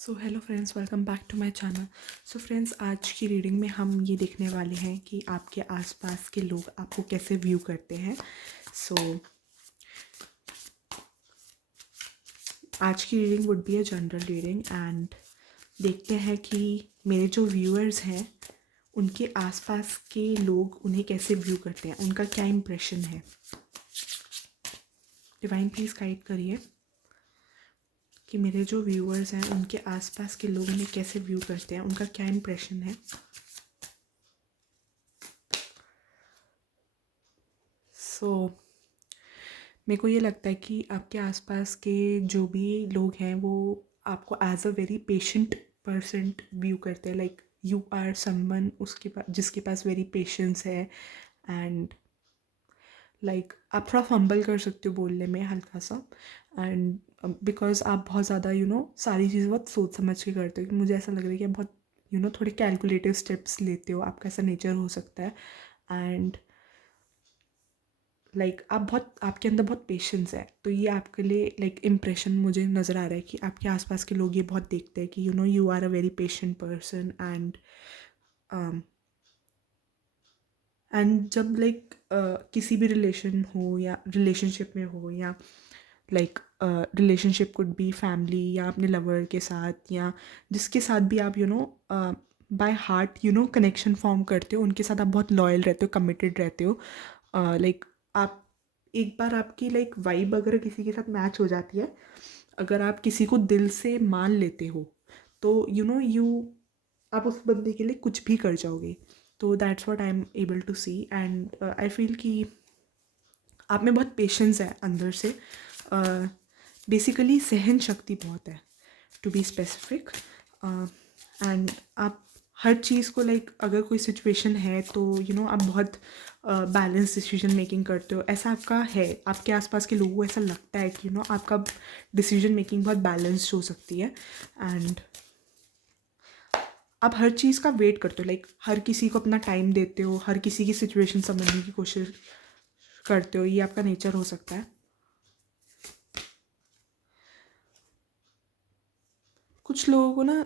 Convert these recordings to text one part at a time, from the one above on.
So hello friends, welcome back to my channel. So friends, आज की reading में हम ये देखने वाले हैं कि आपके आसपास के लोग आपको कैसे व्यू करते हैं। सो आज की reading would be a general reading and देखते हैं कि मेरे जो व्यूअर्स हैं उनके आसपास के लोग उन्हें कैसे व्यू करते हैं, उनका क्या इम्प्रेशन है। डिवाइन प्लीज़ गाइड करिए कि मेरे जो व्यूअर्स हैं उनके आसपास के लोग उन्हें कैसे व्यू करते हैं, उनका क्या इम्प्रेशन है। सो मेरे को ये लगता है कि आपके आसपास के जो भी लोग हैं वो आपको as a very patient person view करते हैं। लाइक यू आर समवन उसके पास जिसके पास वेरी पेशेंस है एंड लाइक आप थोड़ा फंबल कर सकते हो बोलने में हल्का सा। एंड बिकॉज आप बहुत ज़्यादा सारी चीज़ें बहुत सोच समझ के करते हो, कि मुझे ऐसा लग रहा है कि आप बहुत थोड़े कैलकुलेटिव स्टेप्स लेते हो, आपका ऐसा नेचर हो सकता है। एंड आप बहुत आपके अंदर बहुत पेशेंस है, तो ये आपके लिए इम्प्रेशन मुझे नज़र आ रहा है कि आपके आसपास के लोग ये बहुत देखते हैं कि you are a very patient person. And जब किसी भी रिलेशन हो या रिलेशनशिप में हो या रिलेशनशिप कुड बी फैमिली या अपने लवर के साथ या जिसके साथ भी आप बाय हार्ट कनेक्शन फॉर्म करते हो, उनके साथ आप बहुत लॉयल रहते हो, कमिटेड रहते हो। आप एक बार आपकी वाइब अगर किसी के साथ मैच हो जाती है, अगर आप किसी को दिल से मान लेते हो, तो यू आप उस बंदे के लिए कुछ भी कर जाओगे। तो that's what I am able to see and I feel कि आप में बहुत पेशेंस है अंदर से। बेसिकली सहन शक्ति बहुत है, टू बी स्पेसिफिक। एंड आप हर चीज़ को अगर कोई सिचुएशन है तो आप बहुत बैलेंस डिसीजन मेकिंग करते हो, ऐसा आपका है। आपके आसपास के लोगों को ऐसा लगता है कि आपका डिसीजन मेकिंग बहुत बैलेंस्ड हो सकती है। एंड आप हर चीज़ का वेट करते हो, हर किसी को अपना टाइम देते हो, हर किसी की सिचुएशन समझने की कोशिश करते हो, ये आपका नेचर हो सकता है। कुछ लोगों को ना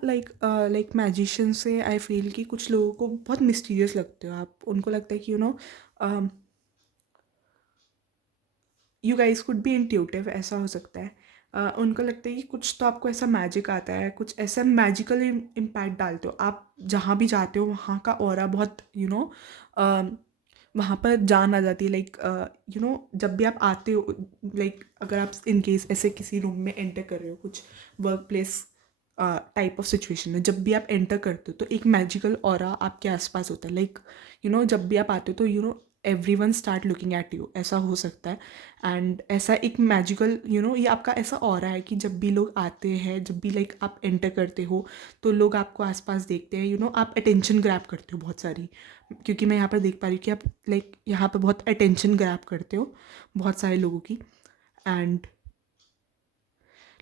मैजिशियन से आई फील कि कुछ लोगों को बहुत मिस्टीरियस लगते हो आप, उनको लगता है कि you guys could be intuitive, ऐसा हो सकता है। उनको लगता है कि कुछ तो आपको ऐसा मैजिक आता है, कुछ ऐसा मैजिकल इम्पैक्ट डालते हो आप जहाँ भी जाते हो, वहाँ का ऑरा बहुत वहाँ पर जान आ जाती है। जब भी आप आते हो, अगर आप इन केस ऐसे किसी रूम में एंटर कर रहे हो, कुछ work place type of situation में जब भी आप एंटर करते हो, तो एक मैजिकल ऑरा आपके आसपास होता है। जब भी आप आते हो तो every one start looking at you, ऐसा हो सकता है। एंड ऐसा एक मैजिकल ये आपका ऐसा ऑरा है कि जब भी लोग आते हैं, जब भी आप एंटर करते हो, तो लोग आपको आसपास देखते हैं, आप अटेंशन ग्रैब करते हो बहुत सारी। क्योंकि मैं यहाँ पर देख पा रही हूँ कि आप यहाँ पर बहुत अटेंशन ग्रैब करते हो बहुत सारे लोगों की। एंड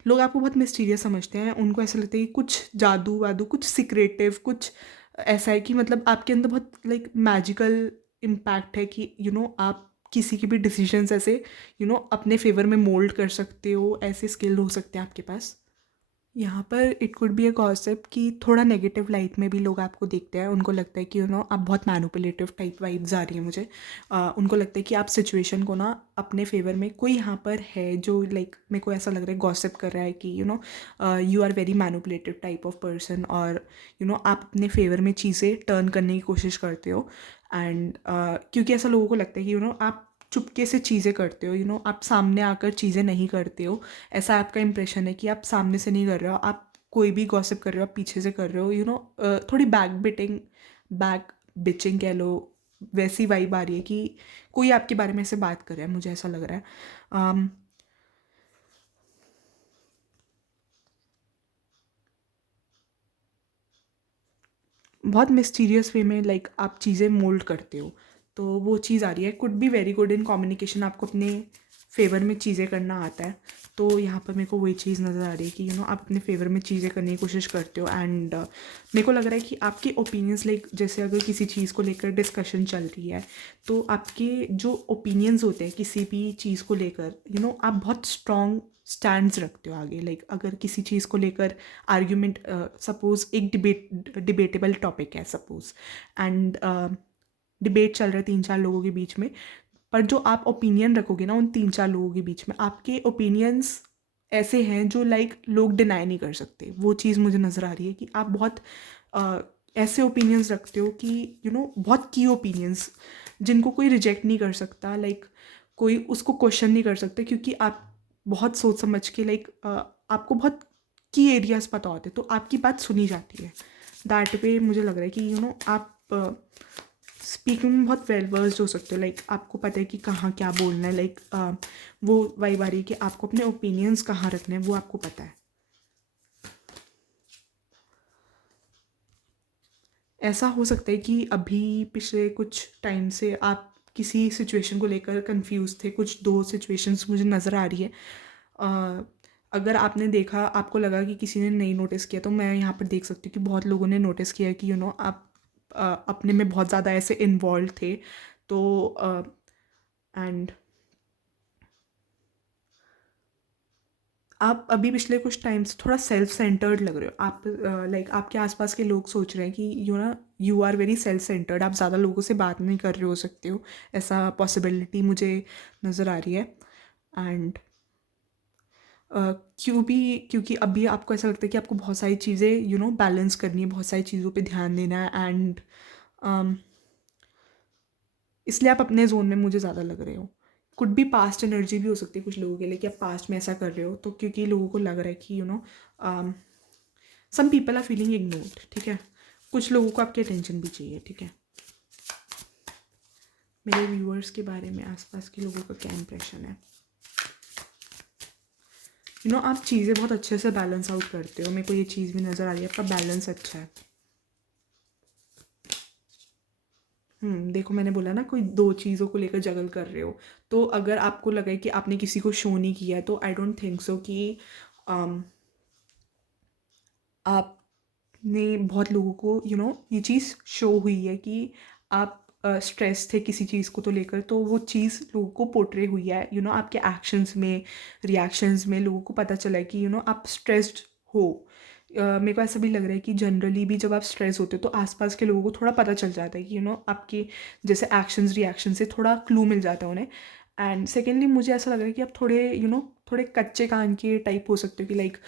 लोग आपको बहुत मिस्टीरियस समझते हैं, उनको ऐसा लगता है कि कुछ जादू वादू, कुछ सिक्रेटिव, कुछ ऐसा है कि आपके अंदर बहुत मैजिकल इम्पैक्ट है कि आप किसी के भी डिसीजंस ऐसे अपने फेवर में मोल्ड कर सकते हो, ऐसे स्किल हो सकते हैं आपके पास। यहाँ पर it could be a gossip कि थोड़ा नेगेटिव लाइट में भी लोग आपको देखते हैं, उनको लगता है कि आप बहुत मैनिपुलेटिव टाइप वाइब्स आ रही हैं मुझे। उनको लगता है कि आप सिचुएशन को ना अपने फेवर में, कोई यहाँ पर है जो मेरे को ऐसा लग रहा है गॉसिप कर रहा है कि you are very manipulative type of person, और आप अपने फेवर में चीज़ें टर्न करने की कोशिश करते हो। एंड क्योंकि ऐसा लोगों को लगता है कि आप चुपके से चीज़ें करते हो, आप सामने आकर चीज़ें नहीं करते हो। ऐसा आपका इंप्रेशन है कि आप सामने से नहीं कर रहे हो, आप कोई भी गॉसिप कर रहे हो, आप पीछे से कर रहे हो। थोड़ी बैक बिचिंग कह लो, वैसी वाइब आ रही है कि कोई आपके बारे में ऐसे बात कर रहा है, मुझे ऐसा लग रहा है। बहुत मिस्टीरियस वे में आप चीज़ें मोल्ड करते हो, तो वो चीज़ आ रही है। Could be very good in communication, आपको अपने फेवर में चीज़ें करना आता है। तो यहाँ पर मेरे को वही चीज़ नज़र आ रही है कि आप अपने फेवर में चीज़ें करने की कोशिश करते हो। एंड मेरे को लग रहा है कि आपके ओपिनियंस जैसे अगर किसी चीज़ को लेकर डिस्कशन चल रही है, तो आपके जो ओपिनियंस होते हैं किसी भी चीज़ को लेकर, आप बहुत स्ट्रॉन्ग स्टैंड्स रखते हो आगे, लाइक अगर किसी चीज़ को लेकर आर्ग्यूमेंट, सपोज एक डिबेटेबल टॉपिक है सपोज, एंड डिबेट चल रहा है 3-4 लोगों के बीच में, पर जो आप ओपिनियन रखोगे ना उन 3-4 लोगों के बीच में, आपके ओपिनियंस ऐसे हैं जो लाइक लोग डिनाई नहीं कर सकते। वो चीज़ मुझे नज़र आ रही है कि आप बहुत ऐसे ओपिनियंस रखते हो कि बहुत की ओपिनियंस जिनको कोई रिजेक्ट नहीं कर सकता, लाइक कोई उसको क्वेश्चन नहीं कर सकता, क्योंकि आप बहुत सोच समझ के लाइक आपको बहुत की एरियाज पता होते हैं, तो आपकी बात सुनी जाती है। दैट वे मुझे लग रहा है कि आप स्पीकिंग में बहुत वेल वर्स्ड हो सकते हो, लाइक आपको पता है कि कहाँ क्या बोलना है, लाइक वो वाइब आ रही है कि आपको अपने ओपिनियंस कहाँ रखने हैं, वो आपको पता है। ऐसा हो सकता है कि अभी पिछले कुछ टाइम से आप किसी सिचुएशन को लेकर कंफ्यूज थे, कुछ 2 सिचुएशंस मुझे नज़र आ रही है। अ, अगर आपने देखा, आपको लगा कि किसी ने नहीं नोटिस किया, तो मैं यहाँ पर देख सकती हूँ कि बहुत लोगों ने नोटिस किया कि आप अपने में बहुत ज़्यादा ऐसे इन्वॉल्व थे। तो एंड आप अभी पिछले कुछ टाइम से थोड़ा सेल्फ सेंटर्ड लग रहे हो। आप लाइक आपके आसपास के लोग सोच रहे हैं कि you are very self centered, आप ज़्यादा लोगों से बात नहीं कर रहे हो सकते हो, ऐसा पॉसिबिलिटी मुझे नज़र आ रही है। एंड क्योंकि अभी आपको ऐसा लगता है कि आपको बहुत सारी चीज़ें बैलेंस करनी है, बहुत सारी चीज़ों पे ध्यान देना है, एंड इसलिए आप अपने जोन में मुझे ज़्यादा लग रहे हो। कुड बी पास्ट एनर्जी भी हो सकती है कुछ लोगों के लिए कि आप पास्ट में ऐसा कर रहे हो, तो क्योंकि लोगों को लग रहा है कि some people are feeling ignored, ठीक है। कुछ लोगों को आपकी अटेंशन भी चाहिए, ठीक है। मेरे व्यूअर्स के बारे में आसपास के लोगों का क्या इंप्रेशन है? आप चीज़ें बहुत अच्छे से बैलेंस आउट करते हो, मेरे को ये चीज़ भी नज़र आ रही है, आपका बैलेंस अच्छा है। देखो मैंने बोला ना, कोई 2 चीज़ों को लेकर जगल कर रहे हो, तो अगर आपको लगे कि आपने किसी को शो नहीं किया है, तो आई डोंट थिंक सो कि अम, आपने बहुत लोगों को ये चीज़ शो हुई है कि आप स्ट्रेस थे किसी चीज़ को तो लेकर, तो वो चीज़ लोगों को पोर्ट्रे हुई है आपके एक्शंस में, रिएक्शंस में लोगों को पता चला है कि आप स्ट्रेस्ड हो। मेरे को ऐसा भी लग रहा है कि जनरली भी जब आप स्ट्रेस होते हो तो आसपास के लोगों को थोड़ा पता चल जाता है कि आपके जैसे एक्शंस रिएक्शन से थोड़ा क्लू मिल जाता है उन्हें। एंड सेकेंडली मुझे ऐसा लग रहा है कि आप थोड़े थोड़े कच्चे कान के टाइप हो सकते हो कि लाइक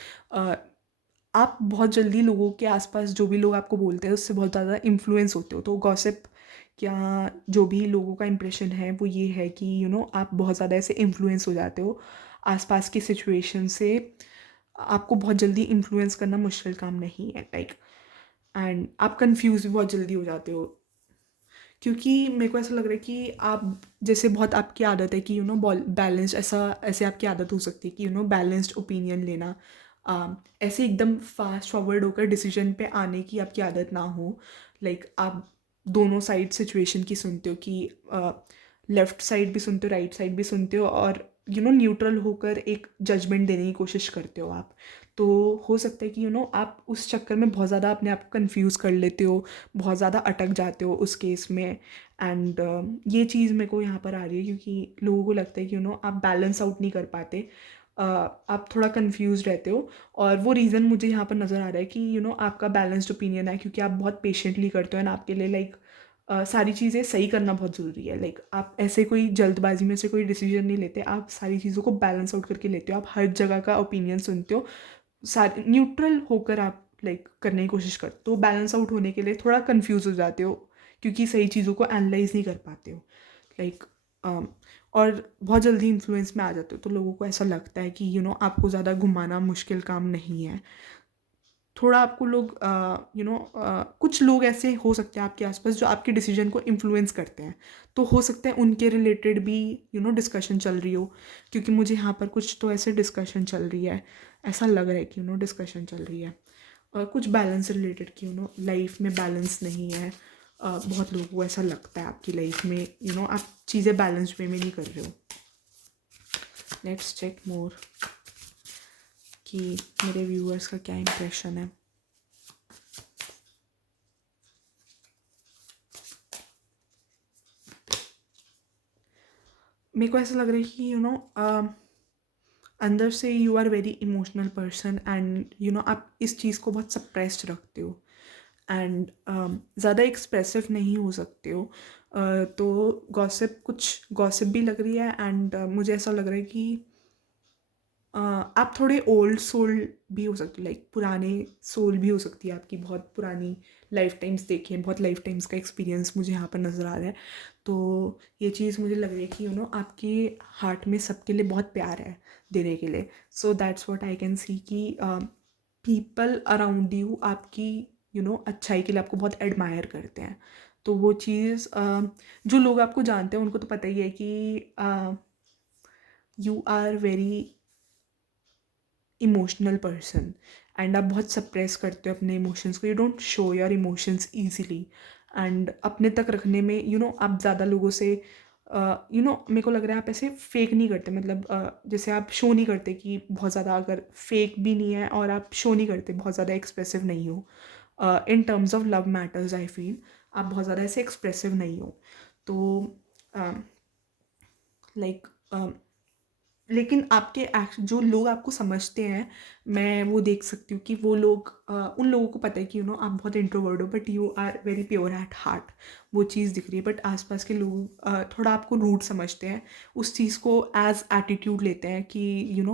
आप बहुत जल्दी लोगों के आसपास जो भी लोग आपको बोलते हैं उससे बहुत ज़्यादा इन्फ्लुएंस होते हो, तो गॉसिप क्या जो भी लोगों का इंप्रेशन है वो ये है कि आप बहुत ज़्यादा ऐसे इन्फ्लुएंस हो जाते हो आसपास की सिचुएशन से। आपको बहुत जल्दी इन्फ्लुएंस करना मुश्किल काम नहीं है, लाइक एंड आप कंफ्यूज भी बहुत जल्दी हो जाते हो, क्योंकि मेरे को ऐसा लग रहा है कि आप जैसे बहुत आपकी आदत है कि बैलेंस, ऐसा ऐसे आपकी आदत हो सकती है कि बैलेंस्ड ओपिनियन लेना, ऐसे एकदम फास्ट फॉरवर्ड होकर डिसीजन पे आने की आपकी आदत ना हो। लाइक आप दोनों साइड सिचुएशन की सुनते हो कि लेफ्ट साइड भी सुनते हो, राइट साइड भी सुनते हो, और न्यूट्रल होकर एक जजमेंट देने की कोशिश करते हो आप। तो हो सकता है कि आप उस चक्कर में बहुत ज़्यादा अपने आप को कन्फ्यूज़ कर लेते हो, बहुत ज़्यादा अटक जाते हो उस केस में। एंड ये चीज़ मेरे को यहाँ पर आ रही है क्योंकि लोगों को लगता है कि आप बैलेंस आउट नहीं कर पाते, आप थोड़ा कंफ्यूज रहते हो। और वो रीज़न मुझे यहाँ पर नज़र आ रहा है कि आपका बैलेंस्ड ओपिनियन है क्योंकि आप बहुत पेशेंटली करते हो, एंड आपके लिए लाइक सारी चीज़ें सही करना बहुत ज़रूरी है। लाइक आप ऐसे कोई जल्दबाजी में से कोई डिसीजन नहीं लेते, आप सारी चीज़ों को बैलेंस आउट करके लेते हो, आप हर जगह का ओपिनियन सुनते हो, सारे न्यूट्रल होकर आप लाइक करने की कोशिश करते हो। तो बैलेंस आउट होने के लिए थोड़ा कंफ्यूज हो जाते हो क्योंकि सही चीज़ों को एनालाइज नहीं कर पाते हो, लाइक और बहुत जल्दी इन्फ्लुएंस में आ जाते हो, तो लोगों को ऐसा लगता है कि आपको ज़्यादा घुमाना मुश्किल काम नहीं है। थोड़ा आपको लोग कुछ लोग ऐसे हो सकते हैं आपके आसपास जो आपके डिसीजन को इन्फ्लुएंस करते हैं, तो हो सकता है उनके रिलेटेड भी डिस्कशन चल रही हो, क्योंकि मुझे यहाँ पर कुछ तो ऐसे डिस्कशन चल रही है, ऐसा लग रहा है कि डिस्कशन चल रही है और कुछ बैलेंस रिलेटेड कि लाइफ में बैलेंस नहीं है। बहुत लोगों को ऐसा लगता है आपकी लाइफ में आप चीज़ें बैलेंस वे में नहीं कर रहे हो। लेट्स चेक मोर कि मेरे व्यूअर्स का क्या इंप्रेशन है। मेरे को ऐसा लग रहा है कि अंदर से you are very emotional person and you know आप इस चीज़ को बहुत सप्रेस्ड रखते हो एंड ज़्यादा एक्सप्रेसिव नहीं हो सकते हो। तो कुछ गॉसिप भी लग रही है एंड मुझे ऐसा लग रहा है कि आप थोड़े ओल्ड सोल भी हो सकते हो, लाइक पुराने सोल भी हो सकती है आपकी, बहुत पुरानी लाइफ टाइम्स देखी है, बहुत लाइफ टाइम्स का एक्सपीरियंस मुझे यहाँ पर नज़र आ रहा है। तो ये चीज़ मुझे लग रही है कि आपके हार्ट में सबके लिए बहुत प्यार है देने के लिए। So that's what I can see कि पीपल अराउंड यू आपकी अच्छाई के लिए आपको बहुत एडमायर करते हैं। तो वो चीज़ जो लोग आपको जानते हैं उनको तो पता ही है कि you are very emotional person and आप बहुत सप्रेस करते हो अपने इमोशंस को, you don't show your emotions easily and अपने तक रखने में आप ज़्यादा लोगों से मेरे को लग रहा है आप ऐसे फेक नहीं करते, मतलब जैसे आप शो नहीं करते कि बहुत ज़्यादा, अगर फेक भी नहीं है और आप शो नहीं करते, बहुत ज़्यादा एक्सप्रेसिव नहीं हो in terms of love matters, I feel आप बहुत ज़्यादा ऐसे एक्सप्रेसिव नहीं हो। तो लाइक लेकिन आपके जो लोग आपको समझते हैं, मैं वो देख सकती हूँ कि वो लोग उन लोगों को पता है कि आप बहुत इंट्रोवर्ट हो but you are very pure at heart, वो चीज़ दिख रही है। बट आसपास के लोग थोड़ा आपको रूड समझते हैं, उस चीज़ को एज एटीट्यूड लेते हैं कि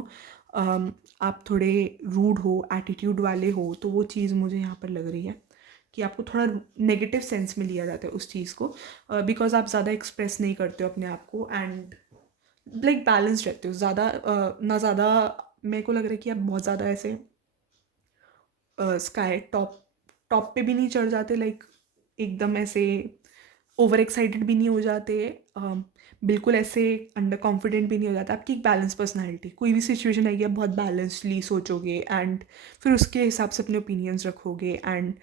आप थोड़े रूड हो, एटीट्यूड वाले हो। तो वो चीज़ मुझे यहाँ पर लग रही है कि आपको थोड़ा नेगेटिव सेंस में लिया जाता है उस चीज़ को, बिकॉज आप ज़्यादा एक्सप्रेस नहीं करते हो अपने आप को एंड लाइक बैलेंस रहते हो ज़्यादा, ना ज़्यादा। मेरे को लग रहा है कि आप बहुत ज़्यादा ऐसे स्काई टॉप टॉप पे भी नहीं चढ़ जाते, लाइक एकदम ऐसे ओवर एक्साइटेड भी नहीं हो जाते, बिल्कुल ऐसे अंडर कॉन्फिडेंट भी नहीं हो जाता। आपकी एक बैलेंस पर्सनैलिटी, कोई भी सिचुएशन आएगी आप बहुत बैलेंसली सोचोगे एंड फिर उसके हिसाब से अपने ओपिनियंस रखोगे एंड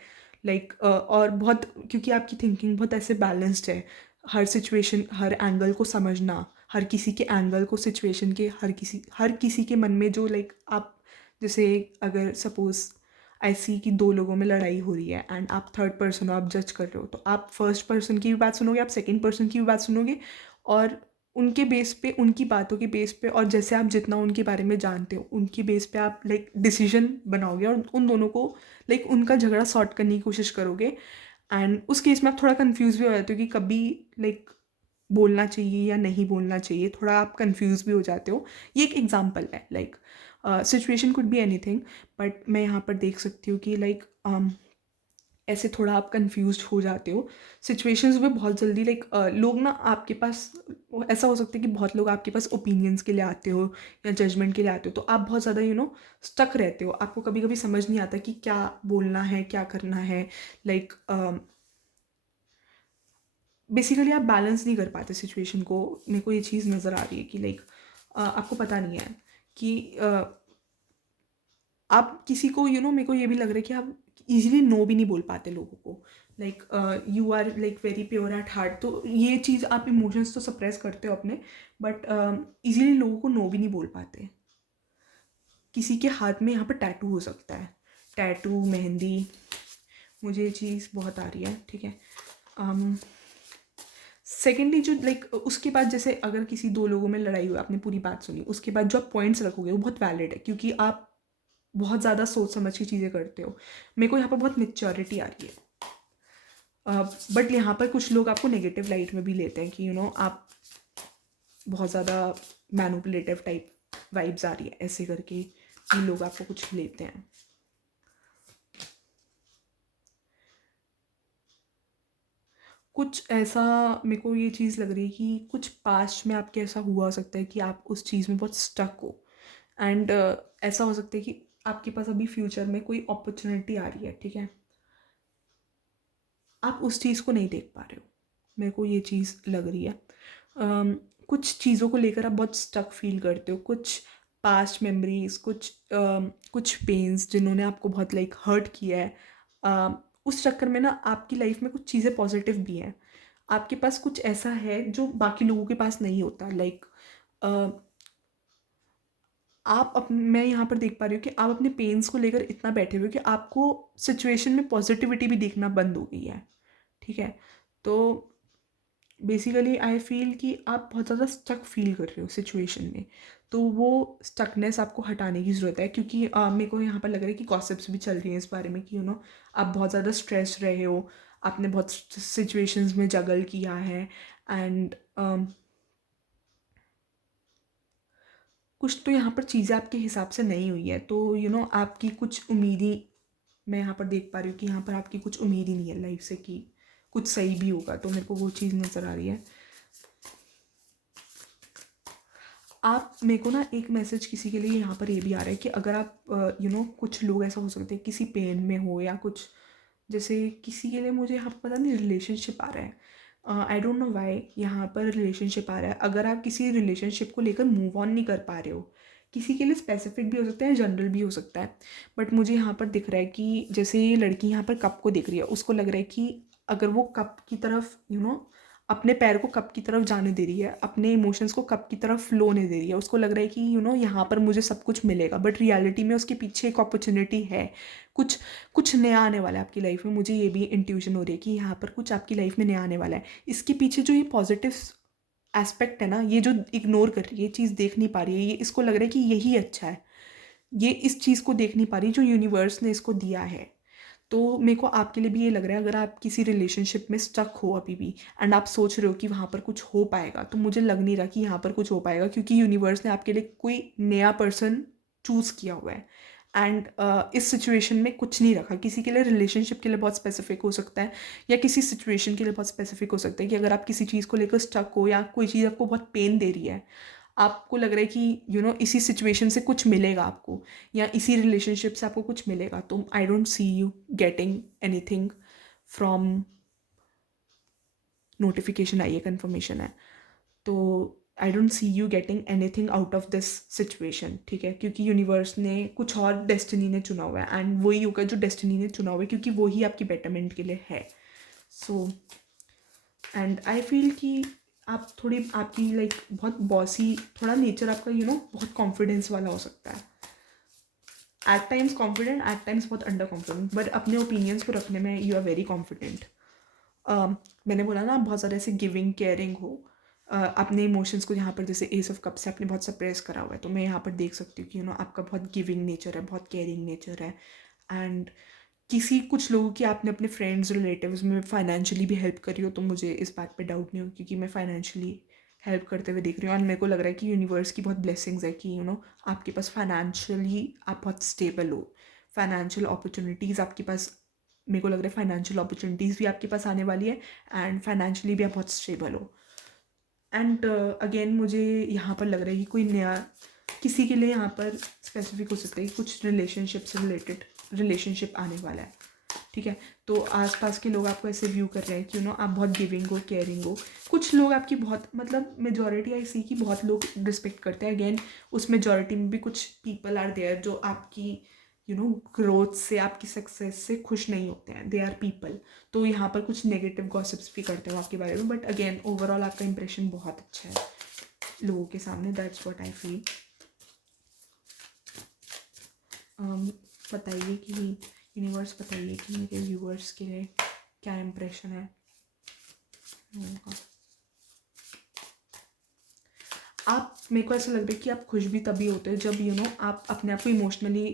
लाइक और बहुत, क्योंकि आपकी थिंकिंग बहुत ऐसे बैलेंस्ड है, हर सिचुएशन, हर एंगल को समझना, हर किसी के एंगल को, सिचुएशन के हर किसी के मन में जो लाइक आप, जैसे अगर सपोज ऐसी कि दो लोगों में लड़ाई हो रही है एंड आप थर्ड पर्सन हो, आप जज कर रहे हो, तो आप फर्स्ट पर्सन की भी बात सुनोगे, आप सेकंड पर्सन की भी बात सुनोगे और उनके बेस पे, उनकी बातों के बेस पे और जैसे आप जितना उनके बारे में जानते हो उनकी बेस पे आप लाइक डिसीजन बनाओगे और उन दोनों को लाइक उनका झगड़ा सॉर्ट करने की कोशिश करोगे। एंड उस केस में आप थोड़ा कन्फ्यूज़ भी हो जाते हो कि कभी लाइक बोलना चाहिए या नहीं बोलना चाहिए, थोड़ा आप कंफ्यूज भी हो जाते हो। ये एक एग्जांपल है, like situation could be anything, but मैं यहाँ पर देख सकती हूँ कि लाइक ऐसे थोड़ा आप कंफ्यूज हो जाते हो सिचुएशंस में बहुत जल्दी, लाइक लोग ना आपके पास, ऐसा हो सकता है कि बहुत लोग आपके पास ओपिनियंस के लिए आते हो या जजमेंट के लिए आते हो, तो आप बहुत ज़्यादा स्टक रहते हो, आपको कभी कभी समझ नहीं आता कि क्या बोलना है, क्या करना है, लाइक बेसिकली आप बैलेंस नहीं कर पाते सिचुएशन को। मेरे को ये चीज़ नज़र आ रही है कि लाइक आपको पता नहीं है कि आप किसी को मेरे को ये भी लग रहा है कि आप इजीली नो भी नहीं बोल पाते लोगों को, like you are like very pure at heart. तो ये चीज़, आप इमोशंस तो सप्रेस करते हो अपने, बट इजीली लोगों को नो भी नहीं बोल पाते। किसी के हाथ में यहाँ पर टैटू हो सकता है, टैटू, मेहंदी, मुझे ये चीज़ बहुत आ रही है, ठीक है। सेकेंडली जो लाइक उसके बाद, जैसे अगर किसी दो लोगों में लड़ाई हुई, आपने पूरी बात सुनी, उसके बाद जो आप पॉइंट्स रखोगे वो बहुत वैलिड है क्योंकि आप बहुत ज़्यादा सोच समझ की चीज़ें करते हो। मेरे को यहाँ पर बहुत मेच्योरिटी आ रही है, बट यहाँ पर कुछ लोग आपको नेगेटिव लाइट में भी लेते हैं कि आप बहुत ज़्यादा मैनिपुलेटिव टाइप वाइब्स आ रही है, ऐसे करके भी लोग आपको कुछ लेते हैं। कुछ ऐसा मेरे को ये चीज़ लग रही है कि कुछ पास्ट में आपके ऐसा हुआ हो सकता है कि आप उस चीज़ में बहुत स्टक हो एंड ऐसा हो सकता है कि आपके पास अभी फ्यूचर में कोई अपॉर्चुनिटी आ रही है, ठीक है, आप उस चीज़ को नहीं देख पा रहे हो। मेरे को ये चीज़ लग रही है। कुछ चीज़ों को लेकर आप बहुत स्टक फील करते हो, कुछ पास्ट मेमोरीज, कुछ पेन्स जिन्होंने आपको बहुत लाइक हर्ट किया है, उस चक्कर में ना आपकी लाइफ में कुछ चीज़ें पॉजिटिव भी हैं, आपके पास कुछ ऐसा है जो बाकी लोगों के पास नहीं होता, लाइक मैं यहाँ पर देख पा रही हूँ कि आप अपने पेन्स को लेकर इतना बैठे हुए हो कि आपको सिचुएशन में पॉजिटिविटी भी देखना बंद हो गई है, ठीक है। तो बेसिकली आई फील कि आप बहुत ज़्यादा स्टक फील कर रहे हो सिचुएशन में, तो वो स्टकनेस आपको हटाने की ज़रूरत है, क्योंकि मेरे को यहाँ पर लग रहा है कि गॉसिप्स भी चल रही हैं इस बारे में कि आप बहुत ज़्यादा स्ट्रेस रहे हो, आपने बहुत सिचुएशंस में जगल किया है, एंड कुछ तो यहाँ पर चीज़ें आपके हिसाब से नहीं हुई है, तो आपकी कुछ उम्मीद ही, मैं यहाँ पर देख पा रही हूँ कि यहाँ पर आपकी कुछ उम्मीद ही नहीं है लाइफ से कि कुछ सही भी होगा, तो मेरे को वो चीज़ नज़र आ रही है। आप मेरे को ना एक मैसेज किसी के लिए यहाँ पर ये भी आ रहा है कि अगर आप कुछ लोग ऐसा हो सकते हैं किसी पेन में हो या कुछ, जैसे किसी के लिए मुझे यहाँ पर पता नहीं रिलेशनशिप आ रहा है, आई डोंट नो वाई यहाँ पर रिलेशनशिप आ रहा है। अगर आप किसी रिलेशनशिप को लेकर मूव ऑन नहीं कर पा रहे हो, किसी के लिए स्पेसिफिक भी हो सकता है, जनरल भी हो सकता है, बट मुझे यहाँ पर दिख रहा है कि जैसे ये लड़की यहाँ पर कप को देख रही है, उसको लग रहा है कि अगर वो कप की तरफ अपने पैर को कप की तरफ जाने दे रही है, अपने इमोशंस को कप की तरफ फ्लो होने दे रही है, उसको लग रहा है कि यहाँ पर मुझे सब कुछ मिलेगा, बट रियलिटी में उसके पीछे एक अपॉर्चुनिटी है, कुछ कुछ नया आने वाला है आपकी लाइफ में। मुझे ये भी इंट्यूशन हो रही है कि यहाँ पर कुछ आपकी लाइफ में नया आने वाला है। इसके पीछे जो ये पॉजिटिव एस्पेक्ट है ना, ये जो इग्नोर कर रही है, ये चीज़ देख नहीं पा रही है, ये इसको लग रहा है कि यही अच्छा है, ये इस चीज़ को देख नहीं पा रही जो यूनिवर्स ने इसको दिया है। तो मेरे को आपके लिए भी ये लग रहा है, अगर आप किसी रिलेशनशिप में स्टक हो अभी भी, एंड आप सोच रहे हो कि वहाँ पर कुछ हो पाएगा, तो मुझे लग नहीं रहा कि यहाँ पर कुछ हो पाएगा, क्योंकि यूनिवर्स ने आपके लिए कोई नया पर्सन चूज़ किया हुआ है, एंड इस सिचुएशन में कुछ नहीं रखा। किसी के लिए रिलेशनशिप के लिए बहुत स्पेसिफिक हो सकता है, या किसी सिचुएशन के लिए बहुत स्पेसिफिक हो सकता है कि अगर आप किसी चीज़ को लेकर स्टक हो, या कोई चीज़ आपको बहुत पेन दे रही है, आपको लग रहा है कि इसी सिचुएशन से कुछ मिलेगा आपको, या इसी रिलेशनशिप से आपको कुछ मिलेगा, तो I don't see you getting anything from, notification आई है, कन्फर्मेशन है, तो I don't see you getting anything out of this situation, ठीक है, क्योंकि यूनिवर्स ने कुछ और डेस्टिनी ने चुना हुआ है, एंड वही होगा जो डेस्टिनी ने चुना हुआ है, क्योंकि वही आपकी बेटरमेंट के लिए है। सो एंड आई फील कि आप थोड़ी, आपकी लाइक बहुत बॉसी थोड़ा नेचर आपका बहुत कॉन्फिडेंस वाला हो सकता है, at times confident, at times बहुत अंडर कॉन्फिडेंट, बट अपने ओपिनियंस को रखने में यू आर वेरी कॉन्फिडेंट। मैंने बोला ना, आप बहुत ज़्यादा ऐसे गिविंग केयरिंग हो, अपने इमोशंस को यहाँ पर जैसे एस ऑफ कप से आपने बहुत सप्रेस करा हुआ है, तो मैं यहाँ पर देख सकती हूँ कि आपका बहुत गिविंग नेचर है, बहुत केयरिंग नेचर है, एंड कुछ लोगों की आपने अपने फ्रेंड्स रिलेटिव्स में फाइनेंशियली भी हेल्प करी हो, तो मुझे इस बात पे डाउट नहीं हो, क्योंकि मैं फाइनेंशियली हेल्प करते हुए देख रही हूँ, और मेरे को लग रहा है कि यूनिवर्स की बहुत ब्लेसिंग्स है कि आपके पास फाइनेंशियली आप बहुत स्टेबल हो, फाइनेंशियल अपॉर्चुनिटीज़ आपके पास, मेरे को लग रहा है फाइनेंशियल अपॉर्चुनिटीज़ भी आपके पास आने वाली है, एंड फाइनेंशियली भी आप बहुत स्टेबल हो। एंड अगेन मुझे यहाँ पर लग रहा है कि कोई नया किसी के लिए यहाँ पर स्पेसिफिक हो सकता है कि कुछ रिलेशनशिप से रिलेटेड रिलेशनशिप आने वाला है, ठीक है। तो आसपास के लोग आपको ऐसे व्यू कर रहे हैं कि आप बहुत गिविंग हो, केयरिंग हो, कुछ लोग आपकी बहुत, मतलब मेजॉरिटी आई सी कि बहुत लोग रिस्पेक्ट करते हैं, अगेन उस मेजॉरिटी में भी कुछ पीपल आर देयर जो आपकी ग्रोथ से, आपकी सक्सेस से खुश नहीं होते हैं, दे आर पीपल। तो यहाँ पर कुछ नेगेटिव गॉसिप्स भी करते हो आपके बारे में, बट अगेन ओवरऑल आपका इंप्रेशन बहुत अच्छा है लोगों के सामने, दैट्स व्हाट आई फील। बताइए कि यूनिवर्स, बताइए कि मेरे व्यूवर्स के लिए क्या इम्प्रेशन है लोगों का। आप, मेरे को ऐसा लग रहा है कि आप खुश भी तभी होते हो जब आप अपने आप को इमोशनली,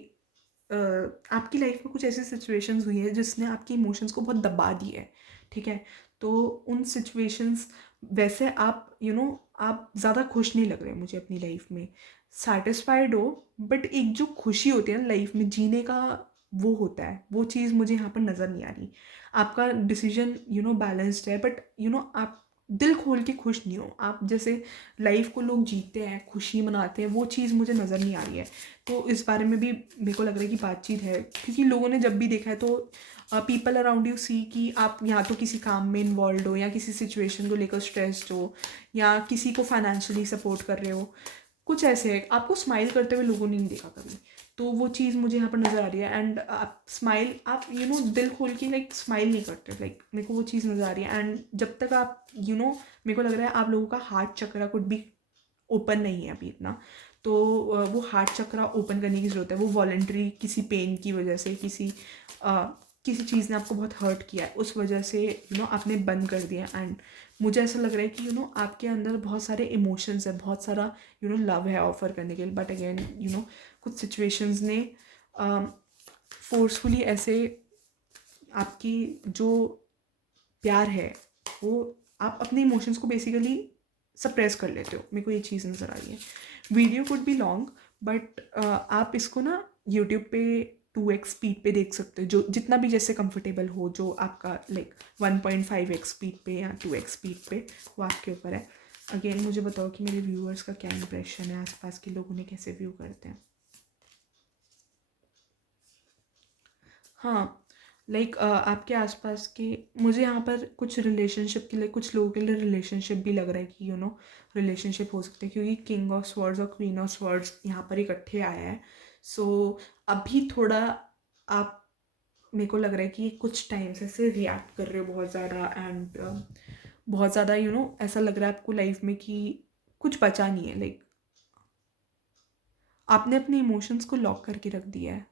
आपकी लाइफ में कुछ ऐसी सिचुएशंस हुई है जिसने आपके इमोशंस को बहुत दबा दिया है, ठीक है। तो उन सिचुएशंस, वैसे आप आप ज़्यादा खुश नहीं लग रहे मुझे अपनी लाइफ में, सेटिस्फाइड हो, बट एक जो खुशी होती है ना लाइफ में जीने का, वो होता है, वो चीज़ मुझे यहाँ पर नज़र नहीं आ रही। आपका डिसीजन बैलेंस्ड है, बट आप दिल खोल के खुश नहीं हो, आप जैसे लाइफ को लोग जीते हैं, खुशी मनाते हैं, वो चीज़ मुझे नज़र नहीं आ रही है। तो इस बारे में भी मेरे को लग रहा है कि बातचीत है, क्योंकि लोगों ने जब भी देखा है तो पीपल अराउंड यू सी कि आप या तो किसी काम में इन्वॉल्व हो, या किसी सिचुएशन को लेकर स्ट्रेस्ड हो, या किसी को फाइनेंशियली सपोर्ट कर रहे हो, कुछ ऐसे है। आपको स्माइल करते हुए लोगों ने नहीं देखा कभी, तो वो चीज़ मुझे यहाँ पर नज़र आ रही है। एंड आप स्माइल, आप दिल खोल के लाइक स्माइल नहीं करते, लाइक मेरे को वो चीज़ नज़र आ रही है। एंड जब तक आप मेरे को लग रहा है आप लोगों का हार्ट चक्रा कुछ भी ओपन नहीं है अभी इतना, तो वो हार्ट चक्रा ओपन करने की ज़रूरत है, वो वॉलेंट्री किसी पेन की वजह से, किसी किसी चीज़ ने आपको बहुत हर्ट किया है, उस वजह से आपने बंद कर दिया। एंड मुझे ऐसा लग रहा है कि आपके अंदर बहुत सारे इमोशंस है, बहुत सारा लव है ऑफर करने के लिए, बट अगेन कुछ सिचुएशंस ने फोर्सफुली ऐसे आपकी जो प्यार है वो आप अपने इमोशंस को बेसिकली सप्रेस कर लेते हो। मेरे को ये चीज़ नज़र आ रही है। Video could be long, but आप इसको ना यूट्यूब पे 2x स्पीड पे देख सकते हो, जो जितना भी जैसे कंफर्टेबल हो, जो आपका लाइक 1.5x स्पीड पे या 2x स्पीड पे, वो आपके ऊपर है। अगेन मुझे बताओ कि मेरे व्यूअर्स का क्या इंप्रेशन है, आसपास के लोग उन्हें कैसे व्यू करते हैं। हाँ, लाइक आपके आसपास के, मुझे यहाँ पर कुछ रिलेशनशिप के लिए, कुछ लोगों के लिए रिलेशनशिप भी लग रहा है कि रिलेशनशिप हो सकते हैं, क्योंकि किंग ऑफ स्वर्ड्स और क्वीन ऑफ स्वर्ड्स यहाँ पर इकट्ठे आया है। सो अभी थोड़ा आप, मेरे को लग रहा है कि कुछ टाइम से ऐसे रिएक्ट कर रहे हो बहुत ज़्यादा, एंड बहुत ज़्यादा ऐसा लग रहा है आपको लाइफ में कि कुछ बचा नहीं है। लाइक आपने अपने इमोशंस को लॉक करके रख दिया है,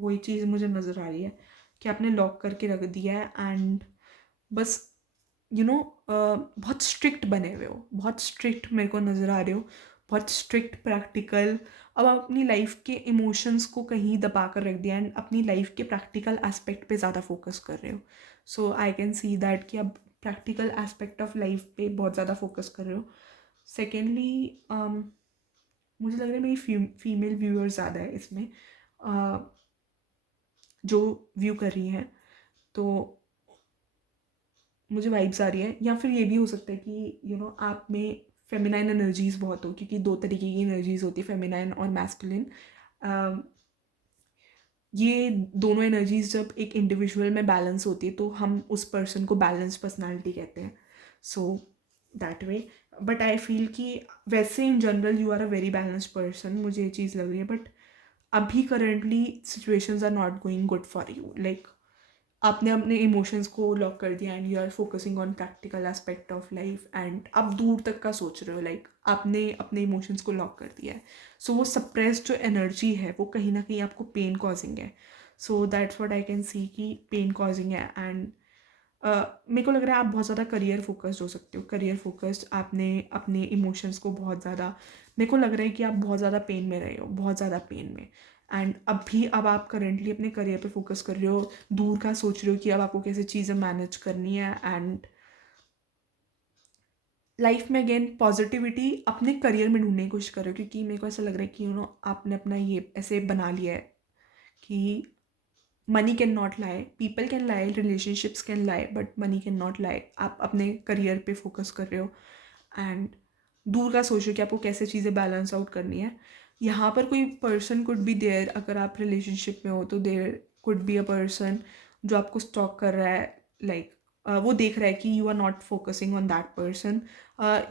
वही चीज़ मुझे नज़र आ रही है कि आपने लॉक करके रख दिया है। एंड बस बहुत स्ट्रिक्ट बने हुए हो, बहुत स्ट्रिक्ट मेरे को नज़र आ रहे हो, बहुत स्ट्रिक्ट प्रैक्टिकल। अब आप अपनी लाइफ के इमोशंस को कहीं दबा कर रख दिया एंड अपनी लाइफ के प्रैक्टिकल एस्पेक्ट पे ज़्यादा फोकस कर रहे हो। सो आई कैन सी दैट कि अब प्रैक्टिकल एस्पेक्ट ऑफ लाइफ पे बहुत ज़्यादा फोकस कर रहे हो। सेकेंडली मुझे लग रहा है मेरी फीमेल व्यूअर ज़्यादा है इसमें, जो व्यू कर रही हैं, तो मुझे वाइब्स आ रही है। या फिर ये भी हो सकता है कि आप में फेमिनाइन एनर्जीज बहुत हो, क्योंकि 2 तरीके की एनर्जीज होती है, फेमिनाइन और मैस्कुलिन। ये दोनों एनर्जीज जब एक इंडिविजुअल में बैलेंस होती है तो हम उस पर्सन को बैलेंस पर्सनालिटी कहते हैं। So that way, but I feel कि वैसे in general you are a very balanced person, मुझे ये चीज़ लग रही है। बट अभी currently situations are not going good for you. Like आपने अपने इमोशंस को लॉक कर दिया and you are focusing on practical aspect of life, and आप दूर तक का सोच रहे हो। लाइक आपने अपने इमोशंस को लॉक कर दिया है, सो वो सप्रेस्ड जो एनर्जी है वो कहीं ना कहीं आपको पेन कॉजिंग है। So that's what I can see कि पेन कॉजिंग है। एंड मेरे को लग रहा है आप बहुत ज़्यादा करियर फोकस्ड हो सकते हो, करियर फोकस्ड। आपने अपने इमोशंस को बहुत ज़्यादा, मेरे को लग रहा है कि आप बहुत ज़्यादा पेन में रहे हो, बहुत ज़्यादा पेन में। एंड अब आप करेंटली अपने करियर पे फोकस कर रहे हो, दूर का सोच रहे हो कि अब आपको कैसे चीज़ें मैनेज करनी है। एंड लाइफ में अगेन पॉजिटिविटी अपने करियर में ढूंढने की कोशिश कर रहे हो, क्योंकि मेरे को ऐसा लग रहा है कि आपने अपना ये ऐसे बना लिया है कि money can not lie, people can lie, relationships can lie, but money can not lie. आप अपने करियर पे फोकस कर रहे हो एंड दूर का सोच रहे हो कि आपको कैसे चीज़ें बैलेंस आउट करनी है। यहाँ पर कोई पर्सन कुड बी देयर, अगर आप रिलेशनशिप में हो तो there could be a person जो आपको स्टॉक कर रहा है। लाइक वो देख रहा है कि you are not focusing on that person.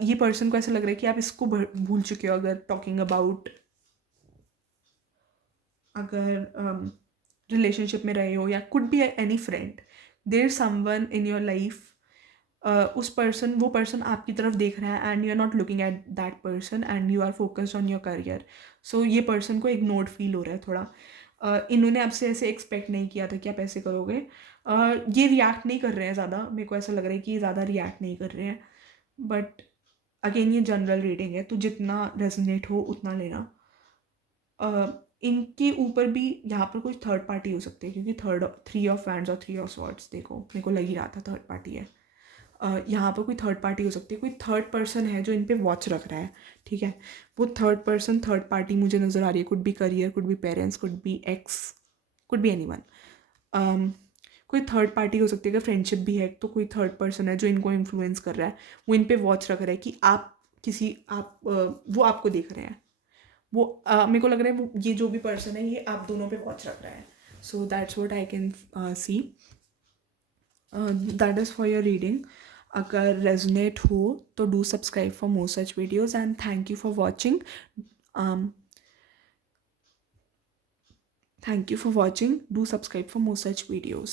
ये पर्सन को ऐसा लग रहा है कि आप इसको भूल चुके हो। अगर टॉकिंग अबाउट, अगर रिलेशनशिप में रहे हो, या could be any friend, there someone in your life, उस पर्सन, वो पर्सन आपकी तरफ देख रहा है and you are not looking at that person and you are focused on your career. So ये पर्सन को इग्नोर्ड फील हो रहा है थोड़ा। इन्होंने आपसे ऐसे एक्सपेक्ट नहीं किया था कि आप ऐसे करोगे। ये रिएक्ट नहीं कर रहे हैं ज़्यादा, मेरे को ऐसा लग रहा है कि ये ज़्यादा रिएक्ट नहीं कर रहे हैं। बट अगेन ये जनरल रीडिंग है, तो जितना रेजोनेट हो उतना लेना। इनके ऊपर भी यहाँ पर कोई थर्ड पार्टी हो सकती है, क्योंकि 3 ऑफ वैंड्स और 3 ऑफ स्वॉर्ड्स, देखो मेरे को लग ही रहा था थर्ड पार्टी है। यहाँ पर कोई थर्ड पार्टी हो सकती है, कोई थर्ड पर्सन है जो इन पे वॉच रख रहा है। ठीक है, वो थर्ड पर्सन, थर्ड पार्टी मुझे नज़र आ रही है। Could be career, could be parents, could be x, could be anyone. कोई थर्ड पार्टी हो सकती है। अगर फ्रेंडशिप भी है तो कोई थर्ड पर्सन है जो इनको इन्फ्लुएंस कर रहा है, वो इन पे वॉच रख रहा है कि वो आपको देख रहे हैं। वो मेरे को लग रहा है वो ये जो भी पर्सन है ये आप दोनों पे वॉच रख रहा है। So that's what I can see. That is for your reading. अगर रेजोनेट हो तो do subscribe for more such videos and thank you for watching. Thank you for watching. Do subscribe for more such videos.